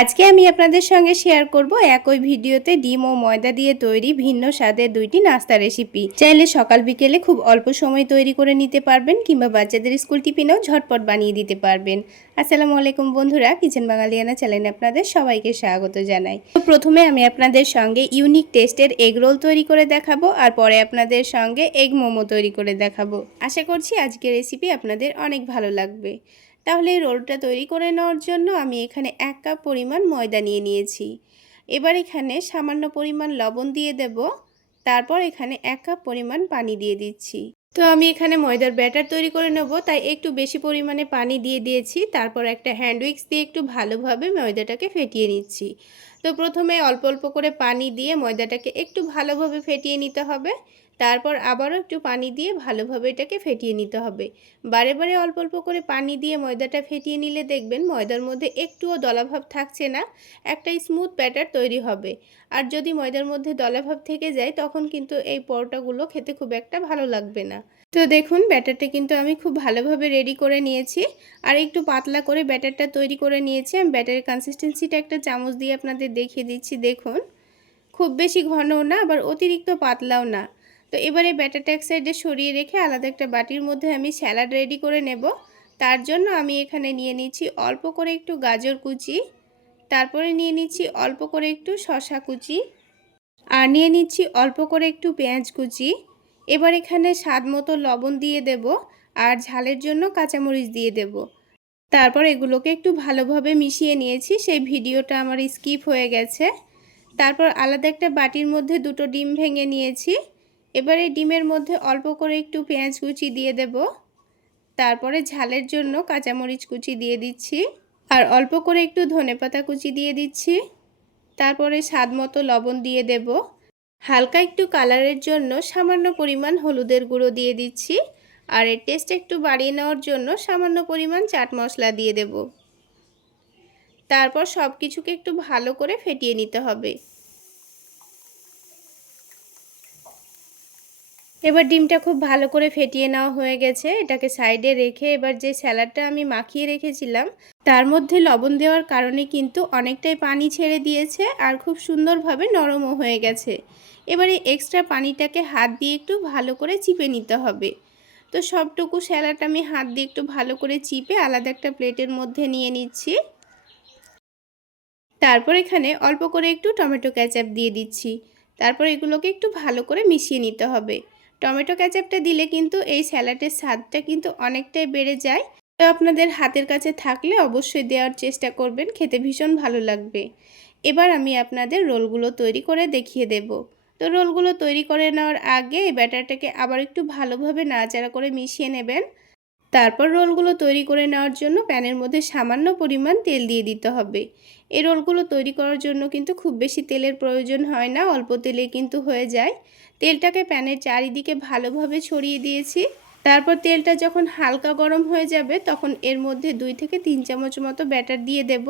আজকে আমি আপনাদের সঙ্গে শেয়ার করব একই ভিডিওতে ডিম ও ময়দা দিয়ে তৈরি ভিন্ন স্বাদের দুইটি নাস্তা রেসিপি চাইলে সকাল বিকেলে খুব অল্প সময় তৈরি করে নিতে পারবেন কিংবা বাচ্চাদের স্কুল টিফিনেও ঝটপট বানিয়ে দিতে পারবেন। আসসালামু আলাইকুম বন্ধুরা, কিচেন বাঙালিয়ানা চ্যানেলে আপনাদের সবাইকে স্বাগত জানাই। তো প্রথমে আমি আপনাদের সঙ্গে ইউনিক টেস্টের এগ রোল তৈরি করে দেখাবো, আর পরে আপনাদের সঙ্গে এগ মোমো তৈরি করে দেখাবো। আশা করছি আজকের রেসিপি আপনাদের অনেক ভালো লাগবে। তাহলে এই রোলটা তৈরি করে নেওয়ার জন্য আমি এখানে এক কাপ পরিমাণ ময়দা নিয়ে নিয়েছি। এবার এখানে সামান্য পরিমাণ লবণ দিয়ে দেব। তারপর এখানে এক কাপ পরিমাণ পানি দিয়ে দিচ্ছি। তো আমি এখানে ময়দার ব্যাটার তৈরি করে নেব। তাই একটু বেশি পরিমাণে পানি দিয়ে দিয়েছি। তারপর একটা হ্যান্ড উইক্স দিয়ে একটু ভালোভাবে ময়দাটাকে ফেটিয়ে নিচ্ছি। তো প্রথমে অল্প অল্প করে পানি দিয়ে ময়দাটাকে একটু ভালোভাবে ফেটিয়ে নিতে হবে। তারপর আবারও একটু পানি দিয়ে ভালোভাবে এটাকে ফেটিয়ে নিতে হবে। বারে বারে অল্প অল্প করে পানি দিয়ে ময়দাটা ফেটিয়ে নিলে দেখবেন ময়দার মধ্যে একটুও দলাভাব থাকছে না, একটা স্মুথ ব্যাটার তৈরি হবে। আর যদি ময়দার মধ্যে দলাভাব থেকে যায় তখন কিন্তু এই পরোটাগুলো খেতে খুব একটা ভালো লাগবে না। তো দেখুন ব্যাটারটা কিন্তু আমি খুব ভালোভাবে রেডি করে নিয়েছি। আর একটু পাতলা করে ব্যাটারটা তৈরি করে নিয়েছি। আমি ব্যাটারের কনসিস্টেন্সিটা একটা চামচ দিয়ে আপনাদের দেখিয়ে দিচ্ছি। দেখুন, খুব বেশি ঘনও না, আবার অতিরিক্ত পাতলাও না। তো এবারে ব্যাটারটা এক সাইডে সরিয়ে রেখে আলাদা একটা বাটির মধ্যে আমি স্যালাড রেডি করে নেব। তার জন্য আমি এখানে নিয়ে নিচ্ছি অল্প করে একটু গাজর কুচি, তারপরে নিয়ে নিচ্ছি অল্প করে একটু শশা কুচি, আর নিয়ে নিচ্ছি অল্প করে একটু পেঁয়াজ কুচি। এবার এখানে স্বাদ মতো লবণ দিয়ে দেব আর ঝালের জন্য কাঁচামরিচ দিয়ে দেব। তারপর এগুলোকে একটু ভালোভাবে মিশিয়ে নিয়েছি, সেই ভিডিওটা আমার স্কিপ হয়ে গেছে। তারপর আলাদা একটা বাটির মধ্যে দুটো ডিম ভেঙে নিয়েছি। এবারে ডিমের মধ্যে অল্প করে একটু পেঁয়াজ কুচি দিয়ে দেব। তারপরে ঝালের জন্য কাঁচামরিচ কুচি দিয়ে দিচ্ছি। আর অল্প করে একটু ধনেপাতা কুচি দিয়ে দিচ্ছি। তারপরে স্বাদ মতো লবণ দিয়ে দেব। হালকা একটু কালারের জন্য সামান্য পরিমাণ হলুদের গুঁড়ো দিয়ে দিচ্ছি। আর এর টেস্ট একটু বাড়িয়ে নেওয়ার জন্য সামান্য পরিমাণ চাট মশলা দিয়ে দেব। তারপর সব কিছুকে একটু ভালো করে ফেটিয়ে নিতে হবে। এবার ডিমটা খুব ভালো করে ফেটিয়ে নেওয়া হয়ে গেছে। এটাকে সাইডে রেখে এবার যে স্যালাডটা আমি মাখিয়ে রেখেছিলাম, তার মধ্যে লবণ দেওয়ার কারণে কিন্তু অনেকটাই পানি ছেড়ে দিয়েছে আর খুব সুন্দরভাবে নরমও হয়ে গেছে। এবারে এক্সট্রা পানিটাকে হাত দিয়ে একটু ভালো করে চিপে নিতে হবে। তো সবটুকু স্যালাড আমি হাত দিয়ে একটু ভালো করে চিপে আলাদা একটা প্লেটের মধ্যে নিয়ে নিচ্ছি। তারপর এখানে অল্প করে একটু টমেটো ক্যাচাপ দিয়ে দিচ্ছি। তারপর এগুলোকে একটু ভালো করে মিশিয়ে নিতে হবে। টমেটো ক্যাচাপটা দিলে কিন্তু এই স্যালাডের স্বাদটা কিন্তু অনেকটাই বেড়ে যায়। তো আপনাদের হাতের কাছে থাকলে অবশ্যই দেওয়ার চেষ্টা করবেন, খেতে ভীষণ ভালো লাগবে। এবার আমি আপনাদের রোলগুলো তৈরি করে দেখিয়ে দেব। তো রোলগুলো তৈরি করে নেওয়ার আগে এই ব্যাটারটাকে আবার একটু ভালোভাবে নাড়াচাড়া করে মিশিয়ে নেবেন। তারপর রোলগুলো তৈরি করে নেওয়ার জন্য প্যানের মধ্যে সামান্য পরিমাণ তেল দিয়ে দিতে হবে। এই রোলগুলো তৈরি করার জন্য কিন্তু খুব বেশি তেলের প্রয়োজন হয় না, অল্প তেলে কিন্তু হয়ে যায়। তেলটাকে প্যানের চারিদিকে ভালোভাবে ছড়িয়ে দিয়েছি। তারপর তেলটা যখন হালকা গরম হয়ে যাবে, তখন এর মধ্যে দুই থেকে তিন চামচ মতো ব্যাটার দিয়ে দেব।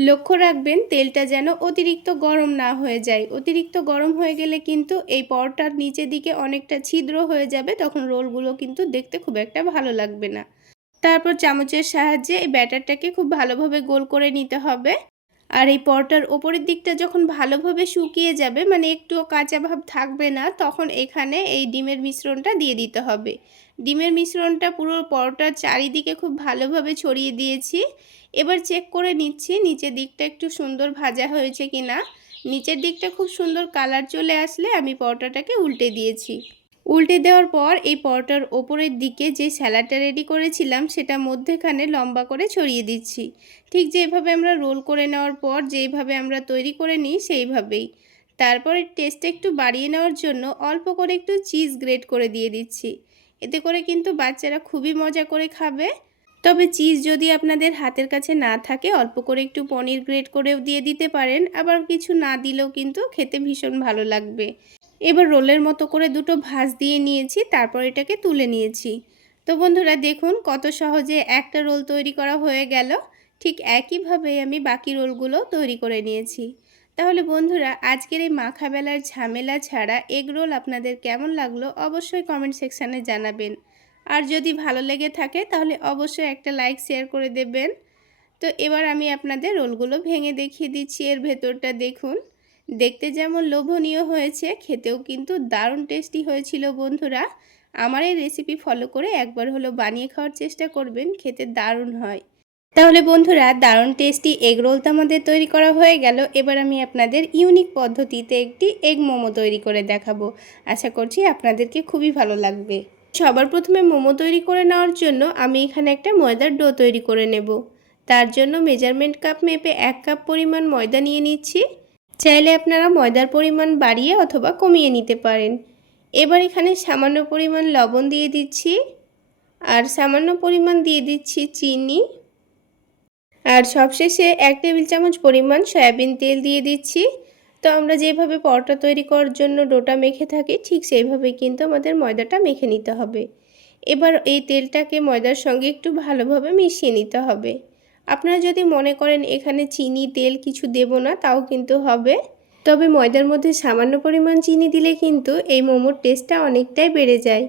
লক্ষ্য রাখবেন, তেলটা যেন অতিরিক্ত গরম না হয়ে যায়। অতিরিক্ত গরম হয়ে গেলে কিন্তু এই পরটার নিচের দিকে অনেকটা ছিদ্র হয়ে যাবে, তখন রোলগুলো কিন্তু দেখতে খুব একটা ভালো লাগবে না। তারপর চামচের সাহায্যে এই ব্যাটারটাকে খুব ভালোভাবে গোল করে নিতে হবে। আর এই পরটার ওপরের দিকটা যখন ভালোভাবে শুকিয়ে যাবে মানে একটুও কাঁচা ভাব থাকবে না, তখন এখানে এই ডিমের মিশ্রণটা দিয়ে দিতে হবে। ডিমের মিশ্রণটা পুরো পরোটার চারিদিকে খুব ভালোভাবে ছড়িয়ে দিয়েছি। এবার চেক করে নিচ্ছি, নিচের দিকটা একটু সুন্দর ভাজা হয়েছে কি না নিচের দিকটা খুব সুন্দর কালার চলে আসলে আমি পরোটাটাকে উল্টে দিয়েছি। উল্টে দেওয়ার পর এই পরোটার ওপরের দিকে যে স্যালাডটা রেডি করেছিলাম, সেটা মধ্যেখানে লম্বা করে ছড়িয়ে দিচ্ছি। ঠিক যেভাবে আমরা রোল করে নেওয়ার পর যেইভাবে আমরা তৈরি করে নিই, সেইভাবেই। তারপরে টেস্টটা একটু বাড়িয়ে নেওয়ার জন্য অল্প করে একটু চিজ গ্রেট করে দিয়ে দিচ্ছি। এতে করে কিন্তু বাচ্চারা খুবই মজা করে খাবে। তবে চিজ যদি আপনাদের হাতের কাছে না থাকে, অল্প করে একটু পনির গ্রেট করেও দিয়ে দিতে পারেন। আবার কিছু না দিলেও কিন্তু খেতে ভীষণ ভালো লাগবে। এবার রোলের মতো করে দুটো ভাঁজ দিয়ে নিয়েছি, তারপর এটাকে তুলে নিয়েছি। তো বন্ধুরা, দেখুন কত সহজে একটা রোল তৈরি করা হয়ে গেল। ঠিক একইভাবে আমি বাকি রোলগুলো তৈরি করে নিয়েছি। তাহলে বন্ধুরা, আজকের এই মাখাবেলার ঝামেলা ছাড়া এগ রোল আপনাদের কেমন লাগল অবশ্যই কমেন্ট সেকশানে জানাবেন। আর যদি ভালো লেগে থাকে তাহলে অবশ্যই একটা লাইক শেয়ার করে দেবেন। তো এবার আমি আপনাদের রোলগুলো ভেঙে দেখিয়ে দিচ্ছি, এর ভেতরটা দেখুন। দেখতে যেমন লোভনীয় হয়েছে, খেতেও কিন্তু দারুণ টেস্টি হয়েছিল বন্ধুরা। আমার এই রেসিপি ফলো করে একবার হলো বানিয়ে খাওয়ার চেষ্টা করবেন, খেতে দারুণ হয়। তাহলে বন্ধুরা, দারুণ টেস্টি এগ রোল তো আমাদের তৈরি করা হয়ে গেল। এবার আমি আপনাদের ইউনিক পদ্ধতিতে একটি এগ মোমো তৈরি করে দেখাবো। আশা করছি আপনাদেরকে খুবই ভালো লাগবে। সবার প্রথমে মোমো তৈরি করে নেওয়ার জন্য আমি এখানে একটা ময়দার ডো তৈরি করে নেব। তার জন্য মেজারমেন্ট কাপ মেপে এক কাপ পরিমাণ ময়দা নিয়ে নিচ্ছি। চাইলে আপনারা ময়দার পরিমাণ বাড়িয়ে অথবা কমিয়ে নিতে পারেন। এবার এখানে সামান্য পরিমাণ লবণ দিয়ে দিচ্ছি। আর সামান্য পরিমাণ দিয়ে দিচ্ছি চিনি। আর সবশেষে এক টেবিল চামচ পরিমাণ সয়াবিন তেল দিয়ে দিচ্ছি। তো আমরা যেভাবে পরোটা তৈরি করার জন্য ডোটা মেখে থাকি, ঠিক সেইভাবে কিন্তু আমাদের ময়দাটা মেখে নিতে হবে। এবার এই তেলটাকে ময়দার সঙ্গে একটু ভালোভাবে মিশিয়ে নিতে হবে। আপনারা যদি মনে করেন এখানে চিনি, তেল কিছু দেব না, তাও কিন্তু হবে। তবে ময়দার মধ্যে সামান্য পরিমাণ চিনি দিলে কিন্তু এই মোমোর টেস্টটা অনেকটাই বেড়ে যায়।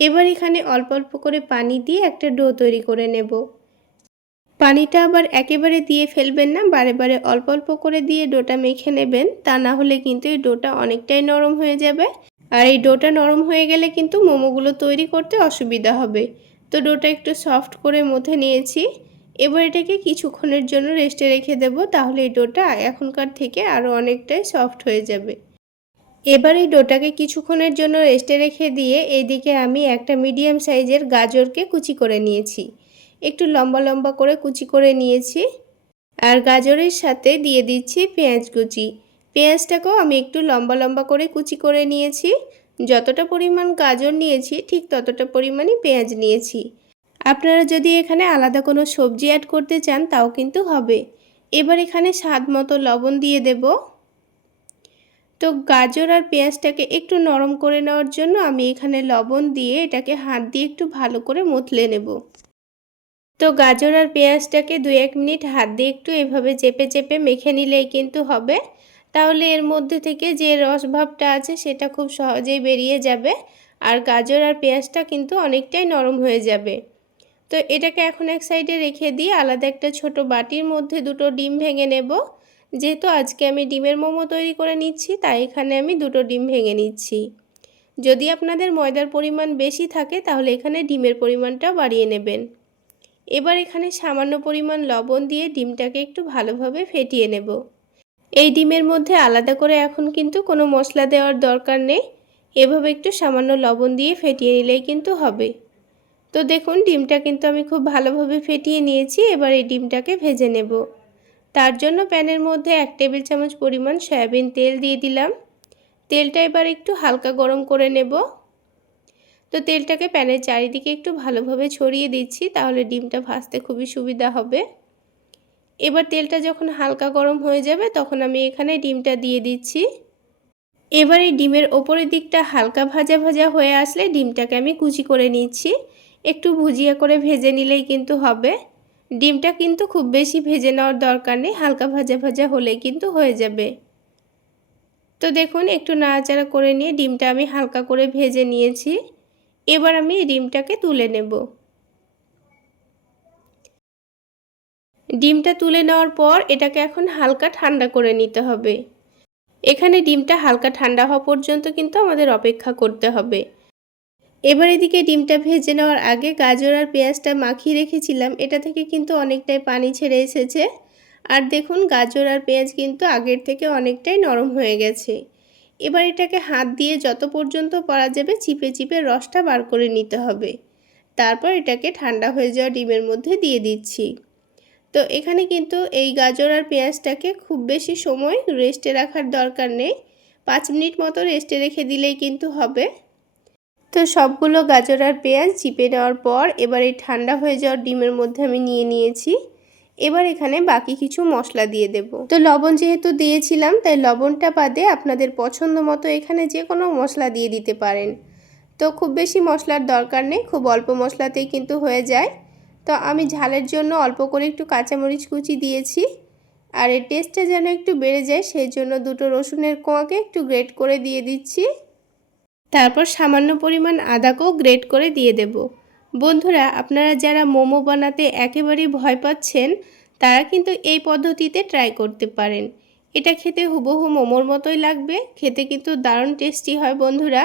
এবার এখানে অল্প অল্প করে পানি দিয়ে একটা ডো তৈরি করে নেব। পানিটা আবার একেবারে দিয়ে ফেলবেন না, বারে বারে অল্প অল্প করে দিয়ে ডোটা মেখে নেবেন। তা না হলে কিন্তু এই ডোটা অনেকটাই নরম হয়ে যাবে। আর এই ডোটা নরম হয়ে গেলে কিন্তু মোমোগুলো তৈরি করতে অসুবিধা হবে। তো ডোটা একটু সফট করে মধ্যে নিয়েছি। এবার এটাকে কিছুক্ষণের জন্য রেস্টে রেখে দেব, তাহলে এই ডোটা এখনকার থেকে আরও অনেকটাই সফট হয়ে যাবে। এবার এই ডোটাকে কিছুক্ষণের জন্য রেস্টে রেখে দিয়ে এইদিকে আমি একটা মিডিয়াম সাইজের গাজরকে কুচি করে নিয়েছি। একটু লম্বা লম্বা করে কুচি করে নিয়েছি। আর গাজরের সাথে দিয়ে দিচ্ছি পেঁয়াজ কুচি। পেঁয়াজটাকেও আমি একটু লম্বা লম্বা করে কুচি করে নিয়েছি। যতটা পরিমাণ গাজর নিয়েছি, ঠিক ততটা পরিমাণই পেঁয়াজ নিয়েছি। আপনারা যদি এখানে আলাদা কোনো সবজি অ্যাড করতে চান, তাও কিন্তু হবে। এবার এখানে স্বাদ মতো লবণ দিয়ে দেব। তো গাজর আর পেঁয়াজটাকে একটু নরম করে নেওয়ার জন্য আমি এখানে লবণ দিয়ে এটাকে হাত দিয়ে একটু ভালো করে মথলে নেব। তো গাজর আর পেঁয়াজটাকে দু এক মিনিট হাত দিয়ে একটু এভাবে চেপে চেপে মেখে নিলেই কিন্তু হবে। তাহলে এর মধ্যে থেকে যে রস ভাবটা আছে সেটা খুব সহজেই বেরিয়ে যাবে আর গাজর আর পেঁয়াজটা কিন্তু অনেকটাই নরম হয়ে যাবে। তো এটাকে এখন এক সাইডে রেখে দিয়ে আলাদা একটা ছোট বাটির মধ্যে দুটো ডিম ভেঙে নেব। যেহেতু আজকে আমি ডিমের মোমো তৈরি করে নিচ্ছি, তাই এখানে আমি দুটো ডিম ভেঙে নিচ্ছি। যদি আপনাদের ময়দার পরিমাণ বেশি থাকে, তাহলে এখানে ডিমের পরিমাণটা বাড়িয়ে নেবেন। এবার এখানে সামান্য পরিমাণ লবণ দিয়ে ডিমটাকে একটু ভালোভাবে ফেটিয়ে নেব। এই ডিমের মধ্যে আলাদা করে এখন কিন্তু কোনো মশলা দেওয়ার দরকার নেই। এভাবে একটু সামান্য লবণ দিয়ে ফেটিয়ে নিলেই কিন্তু হবে। তো দেখুন, ডিমটা কিন্তু আমি খুব ভালোভাবে ফেটিয়ে নিয়েছি, এবার এই ডিমটাকে ভেজে নেব। তার জন্য প্যানের মধ্যে এক টেবিল চামচ পরিমাণ সয়াবিন তেল দিয়ে দিলাম। তেলটা এবার একটু হালকা গরম করে নেব। তো তেলটাকে প্যানের চারিদিকে একটু ভালোভাবে ছড়িয়ে দিচ্ছি, তাহলে ডিমটা ভাজতে খুবই সুবিধা হবে। এবার তেলটা যখন হালকা গরম হয়ে যাবে, তখন আমি এখানে ডিমটা দিয়ে দিচ্ছি। এবার এই ডিমের ওপরের দিকটা হালকা ভাজা ভাজা হয়ে আসলে ডিমটাকে আমি কুচি করে নিচ্ছি। একটু ভুজিয়া করে ভেজে নিলেই কিন্তু হবে। ডিমটা কিন্তু খুব বেশি ভেজে নেওয়ার দরকার নেই, হালকা ভাজা ভাজা হলেই কিন্তু হয়ে যাবে। তো দেখুন, একটু নাড়াচাড়া করে নিয়ে ডিমটা আমি হালকা করে ভেজে নিয়েছি। এবার আমি ডিমটাকে তুলে নেব। ডিমটা তুলে নেওয়ার পর এটাকে এখন হালকা ঠান্ডা করে নিতে হবে। এখানে ডিমটা হালকা ঠান্ডা হওয়া পর্যন্ত কিন্তু আমাদের অপেক্ষা করতে হবে। এবার এদিকে ডিমটা ভেজে নেওয়ার আগে গাজর আর পেঁয়াজটা মাখিয়ে রেখেছিলাম। এটা থেকে কিন্তু অনেকটাই পানি ছেড়ে এসেছে। আর দেখুন, গাজর আর পেঁয়াজ কিন্তু আগের থেকে অনেকটাই নরম হয়ে গেছে। এবার এটাকে হাত দিয়ে যত পর্যন্ত পারা যাবে চিপে চিপে রসটা বার করে নিতে হবে। তারপর এটাকে ঠান্ডা হয়ে যাওয়া ডিমের মধ্যে দিয়ে দিচ্ছি। তো এখানে কিন্তু এই গাজর আর পেঁয়াজটাকে খুব বেশি সময় রেস্টে রাখার দরকার নেই। পাঁচ মিনিট মতো রেস্টে রেখে দিলেই কিন্তু হবে। তো সবগুলো গাজর আর পেঁয়াজ চিপে নেওয়ার পর এবার এই ঠান্ডা হয়ে যাওয়ার ডিমের মধ্যে আমি নিয়ে নিয়েছি। এবার এখানে বাকি কিছু মশলা দিয়ে দেব। তো লবণ যেহেতু দিয়েছিলাম, তাই লবণটা বাদে আপনাদের পছন্দ মতো এখানে যে কোনো মশলা দিয়ে দিতে পারেন। তো খুব বেশি মশলার দরকার নেই, খুব অল্প মশলাতেই কিন্তু হয়ে যায়। তো আমি ঝালের জন্য অল্প করে একটু কাঁচামরিচ কুচি দিয়েছি। আর এর টেস্টটা যেন একটু বেড়ে যায়, সেই জন্য দুটো রসুনের কোয়াকে একটু গ্রেট করে দিয়ে দিচ্ছি। তারপর সামান্য পরিমাণ আদাকেও গ্রেট করে দিয়ে দেব। বন্ধুরা, আপনারা যারা মোমো বানাতে একেবারেই ভয় পাচ্ছেন, তারা কিন্তু এই পদ্ধতিতে ট্রাই করতে পারেন। এটা খেতে হুবহু মোমোর মতোই লাগবে, খেতে কিন্তু দারুণ টেস্টি হয় বন্ধুরা।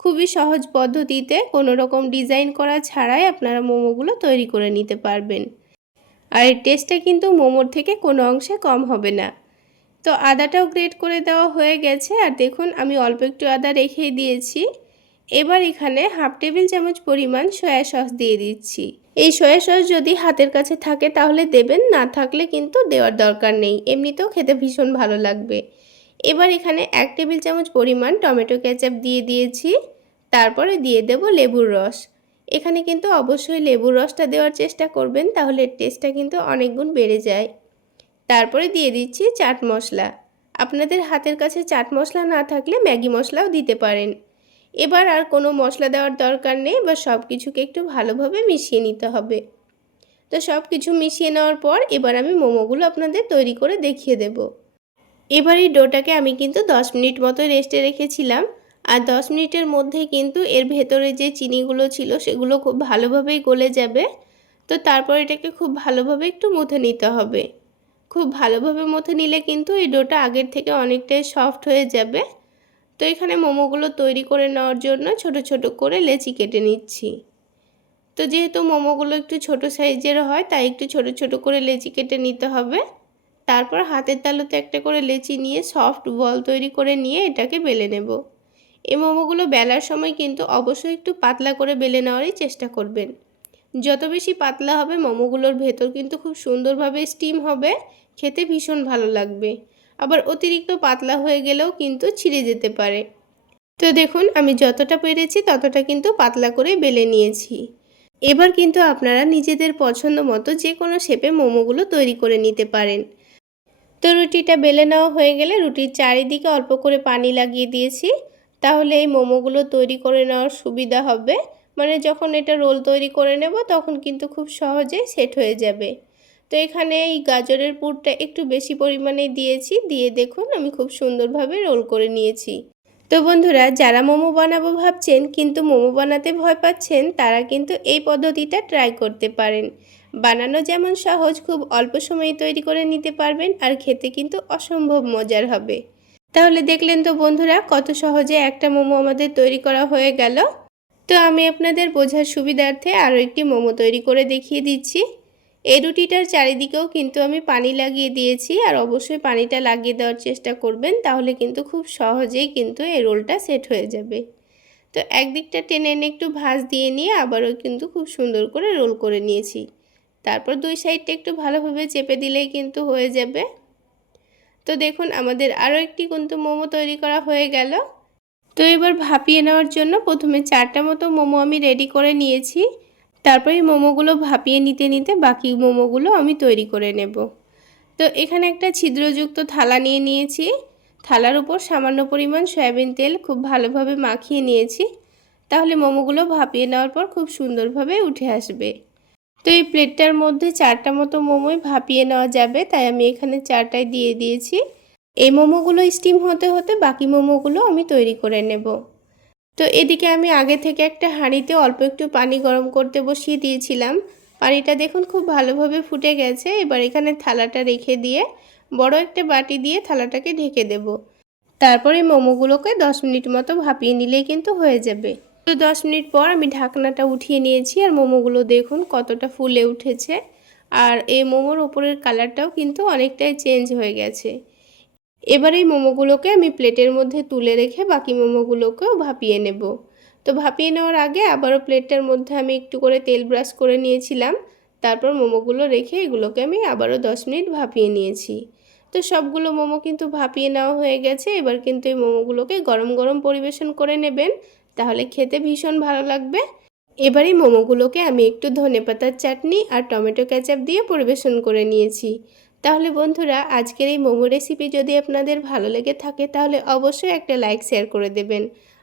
খুবই সহজ পদ্ধতিতে কোনো রকম ডিজাইন করা ছাড়াই আপনারা মোমোগুলো তৈরি করে নিতে পারবেন। আর এর টেস্টটা কিন্তু মোমোর থেকে কোনো অংশে কম হবে না। তো আদাটাও গ্রেট করে দেওয়া হয়ে গেছে, আর দেখুন আমি অল্প একটু আদা রেখেই দিয়েছি। এবার এখানে হাফ টেবিল চামচ পরিমাণ সয়া সস দিয়ে দিচ্ছি। এই সয়া সস যদি হাতের কাছে থাকে তাহলে দেবেন, না থাকলে কিন্তু দেওয়ার দরকার নেই। এমনিতেও খেতে ভীষণ ভালো লাগবে। এবার এখানে এক টেবিল চামচ পরিমাণ টমেটো কেচাপ দিয়ে দিয়েছি। তারপরে দিয়ে দেব লেবুর রস। এখানে কিন্তু অবশ্যই লেবুর রসটা দেওয়ার চেষ্টা করবেন, তাহলে টেস্টটা কিন্তু অনেক গুণ বেড়ে যায়। তারপরে দিয়ে দিচ্ছি চাট মশলা। আপনাদের হাতের কাছে চাট মশলা না থাকলে ম্যাগি মশলাও দিতে পারেন। এবার আর কোনো মশলা দেওয়ার দরকার নেই বা সব কিছুকে একটু ভালোভাবে মিশিয়ে নিতে হবে। তো সব কিছু মিশিয়ে নেওয়ার পর এবার আমি মোমোগুলো আপনাদের তৈরি করে দেখিয়ে দেব। এবার এই ডোটাকে আমি কিন্তু 10 মিনিট মতো রেস্টে রেখেছিলাম। আর 10 মিনিটের মধ্যে কিন্তু এর ভেতরে যে চিনিগুলো ছিল সেগুলো খুব ভালোভাবেই গলে যাবে। তো তারপর এটাকে খুব ভালোভাবে একটু মুথে নিতে হবে। খুব ভালোভাবে মথে নিলে কিন্তু এই ডোটা আগের থেকে অনেকটাই সফট হয়ে যাবে। তো এখানে মোমোগুলো তৈরি করে নেওয়ার জন্য ছোট ছোট করে লেচি কেটে নিচ্ছি। তো যেহেতু মোমোগুলো একটু ছোট সাইজের হয়, তাই একটু ছোট ছোট করে লেচি কেটে নিতে হবে। তারপর হাতের তালুতে একটা করে লেচি নিয়ে সফট বল তৈরি করে নিয়ে এটাকে বেলে নেব। এই মোমোগুলো বেলার সময় কিন্তু অবশ্যই একটু পাতলা করে বেলে নেওয়ারই চেষ্টা করবেন। যত বেশি পাতলা হবে, মোমোগুলোর ভেতর কিন্তু খুব সুন্দরভাবে স্টিম হবে, খেতে ভীষণ ভালো লাগবে। আবার অতিরিক্ত পাতলা হয়ে গেলেও কিন্তু ছিঁড়ে যেতে পারে। তো দেখুন, আমি যতটা পেরেছি ততটা কিন্তু পাতলা করে বেলে নিয়েছি। এবার কিন্তু আপনারা নিজেদের পছন্দ মতো যে কোনো শেপে মোমোগুলো তৈরি করে নিতে পারেন। তো রুটিটা বেলে নেওয়া হয়ে গেলে রুটির চারিদিকে অল্প করে পানি লাগিয়ে দিয়েছি। তাহলে এই মোমোগুলো তৈরি করে নেওয়ার সুবিধা হবে। মানে যখন এটা রোল তৈরি করে নেব, তখন কিন্তু খুব সহজেই সেট হয়ে যাবে। তো এখানে এই গাজরের পুরটা একটু বেশি পরিমাণে দিয়েছি। দিয়ে দেখুন আমি খুব সুন্দরভাবে রোল করে নিয়েছি। তো বন্ধুরা, যারা মোমো বানাবো ভাবছেন কিন্তু মোমো বানাতে ভয় পাচ্ছেন, তারা কিন্তু এই পদ্ধতিটা ট্রাই করতে পারেন। বানানো যেমন সহজ, খুব অল্প সময়ে তৈরি করে নিতে পারবেন আর খেতে কিন্তু অসম্ভব মজার হবে। তাহলে দেখলেন তো বন্ধুরা, কত সহজে একটা মোমো আমাদের তৈরি করা হয়ে গেল। তো আমি আপনাদের বোঝার সুবিধার্থে আরও একটি মোমো তৈরি করে দেখিয়ে দিচ্ছি। এই রুটিটার চারিদিকেও কিন্তু আমি পানি লাগিয়ে দিয়েছি আর অবশ্যই পানিটা লাগিয়ে দেওয়ার চেষ্টা করবেন তাহলে কিন্তু খুব সহজেই কিন্তু এই রোলটা সেট হয়ে যাবে। তো একদিকটা টেনে এনে একটু ভাঁজ দিয়ে নিয়ে আবারও কিন্তু খুব সুন্দর করে রোল করে নিয়েছি। তারপর দুই সাইডটা একটু ভালোভাবে চেপে দিলেই কিন্তু হয়ে যাবে। তো দেখুন, আমাদের আরও একটি কিন্তু মোমো তৈরি করা হয়ে গেল। তো এবার ভাপিয়ে নেওয়ার জন্য প্রথমে চারটা মতো মোমো আমি রেডি করে নিয়েছি। তারপরে মোমোগুলো ভাপিয়ে নিতে নিতে বাকি মোমোগুলো আমি তৈরি করে নেব। তো এখানে একটা ছিদ্রযুক্ত থালা নিয়ে নিয়েছি। থালার উপর সামান্য পরিমাণ সয়াবিন তেল খুব ভালোভাবে মাখিয়ে নিয়েছি। তাহলে মোমোগুলো ভাপিয়ে নেওয়ার পর খুব সুন্দরভাবে উঠে আসবে। তো এই প্লেটটার মধ্যে চারটা মতো মোমোই ভাপিয়ে নেওয়া যাবে, তাই আমি এখানে চারটায় দিয়ে দিয়েছি। এই মোমোগুলো স্টিম হতে হতে বাকি মোমোগুলো আমি তৈরি করে নেব। তো এদিকে আমি আগে থেকে একটা হাঁড়িতে অল্প একটু পানি গরম করতে বসিয়ে দিয়েছিলাম। পানিটা দেখুন খুব ভালোভাবে ফুটে গেছে। এবার এখানে থালাটা রেখে দিয়ে বড় একটা বাটি দিয়ে থালাটাকে ঢেকে দেব। তারপরে মোমোগুলোকে দশ মিনিট মতো ভাপিয়ে নিলেই কিন্তু হয়ে যাবে। তো দশ মিনিট পর আমি ঢাকনাটা উঠিয়ে নিয়েছি আর মোমোগুলো দেখুন কতটা ফুলে উঠেছে। আর এই মোমোর ওপরের কালারটাও কিন্তু অনেকটাই চেঞ্জ হয়ে গেছে। এবার এই মোমোগুলোকে আমি প্লেটের মধ্যে তুলে রেখে বাকি মোমোগুলোকেও ভাপিয়ে নেব। তো ভাপিয়ে নেওয়ার আগে আবারও প্লেটটার মধ্যে আমি একটু করে তেল ব্রাশ করে নিয়েছিলাম। তারপর মোমোগুলো রেখে এগুলোকে আমি আবারও দশ মিনিট ভাপিয়ে নিয়েছি। তো সবগুলো মোমো কিন্তু ভাপিয়ে নেওয়া হয়ে গেছে। এবার কিন্তু এই মোমোগুলোকে গরম গরম পরিবেশন করে নেবেন। তাহলে খেতে ভীষণ ভালো লাগবে। এবার এই মোমোগুলোকে আমি একটু ধনে পাতার চাটনি আর টমেটো ক্যাচাপ দিয়ে পরিবেশন করে নিয়েছি। তাহলে বন্ধুরা, আজকের এই মোমো রেসিপি যদি আপনাদের ভালো লেগে থাকে, তাহলে অবশ্যই একটা লাইক শেয়ার করে দেবেন।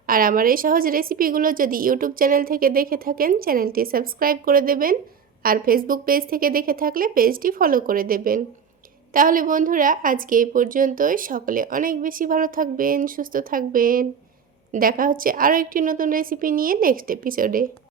আর আমার এই সহজ রেসিপিগুলো যদি ইউটিউব চ্যানেল থেকে দেখে থাকেন চ্যানেলটি সাবস্ক্রাইব করে দেবেন আর ফেসবুক পেজ থেকে দেখে থাকলে পেজটি ফলো করে দেবেন। তাহলে বন্ধুরা, আজকে এই পর্যন্তই। সকলে অনেক বেশি ভালো থাকবেন, সুস্থ থাকবেন। দেখা হচ্ছে আরও একটি নতুন রেসিপি নিয়ে নেক্সট এপিসোডে